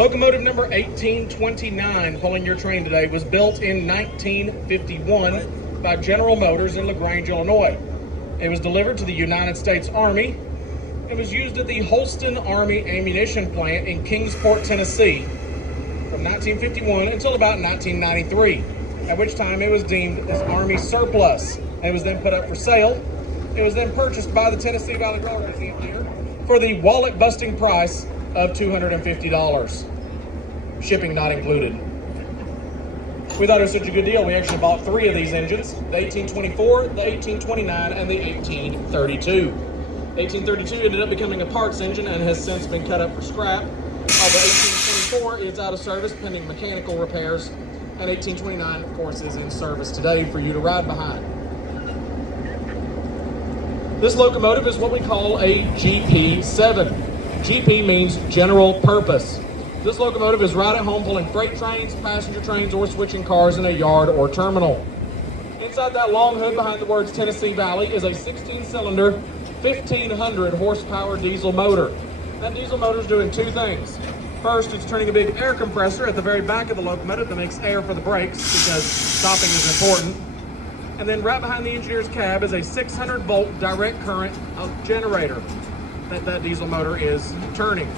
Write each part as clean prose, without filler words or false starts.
Locomotive number 1829 pulling your train today was built in 1951 by General Motors in LaGrange, Illinois. It was delivered to the United States Army. It was used at the Holston Army Ammunition Plant in Kingsport, Tennessee from 1951 until about 1993, at which time it was deemed as Army surplus. It was then put up for sale. It was then purchased by the Tennessee Valley Railroad here for the wallet-busting price of $250. Shipping not included. We thought it was such a good deal, we actually bought 3 of these engines, the 1824, the 1829, and the 1832. The 1832 ended up becoming a parts engine and has since been cut up for scrap. The 1824 is out of service pending mechanical repairs, and 1829, of course, is in service today for you to ride behind. This locomotive is what we call a GP7. GP means general purpose. This locomotive is right at home pulling freight trains, passenger trains, or switching cars in a yard or terminal. Inside that long hood behind the words Tennessee Valley is a 16-cylinder, 1,500 horsepower diesel motor. That diesel motor is doing 2 things. First, it's turning a big air compressor at the very back of the locomotive that makes air for the brakes because stopping is important. And then right behind the engineer's cab is a 600-volt direct current generator that diesel motor is turning.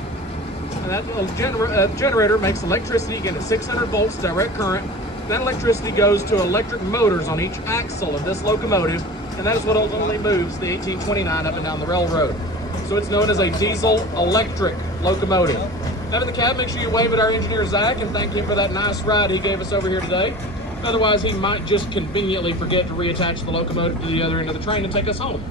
And that generator makes electricity, again at 600 volts direct current. That electricity goes to electric motors on each axle of this locomotive, and that is what ultimately moves the 1829 up and down the railroad. So it's known as a diesel electric locomotive. Now in the cab, make sure you wave at our engineer Zach and thank him for that nice ride he gave us over here today. Otherwise, he might just conveniently forget to reattach the locomotive to the other end of the train and take us home.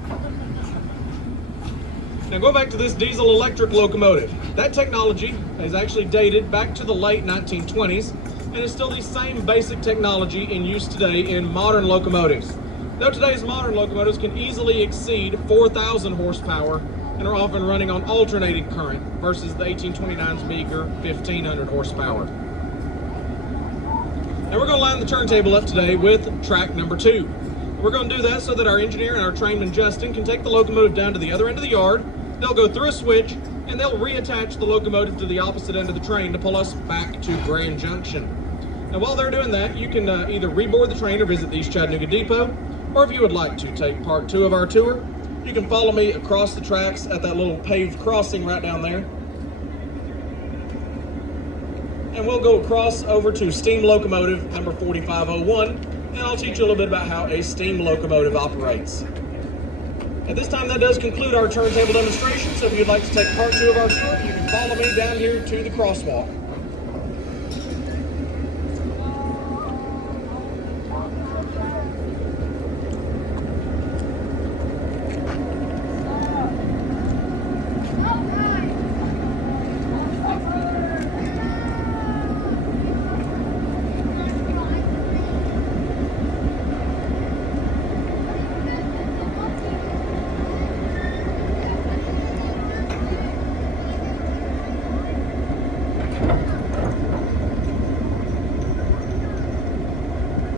Now go back to this diesel electric locomotive. That technology is actually dated back to the late 1920s and is still the same basic technology in use today in modern locomotives. Though today's modern locomotives can easily exceed 4,000 horsepower and are often running on alternating current versus the 1829's meager 1,500 horsepower. Now we're going to line the turntable up today with track number 2. We're going to do that so that our engineer and our trainman Justin can take the locomotive down to the other end of the yard. They'll go through a switch and they'll reattach the locomotive to the opposite end of the train to pull us back to Grand Junction. Now while they're doing that, you can either reboard the train or visit the East Chattanooga depot, or if you would like to take part 2 of our tour, you can follow me across the tracks at that little paved crossing right down there. And we'll go across over to steam locomotive number 4501, and I'll teach you a little bit about how a steam locomotive operates. At this time, that does conclude our turntable demonstration, so if you'd like to take part 2 of our tour, you can follow me down here to the crosswalk.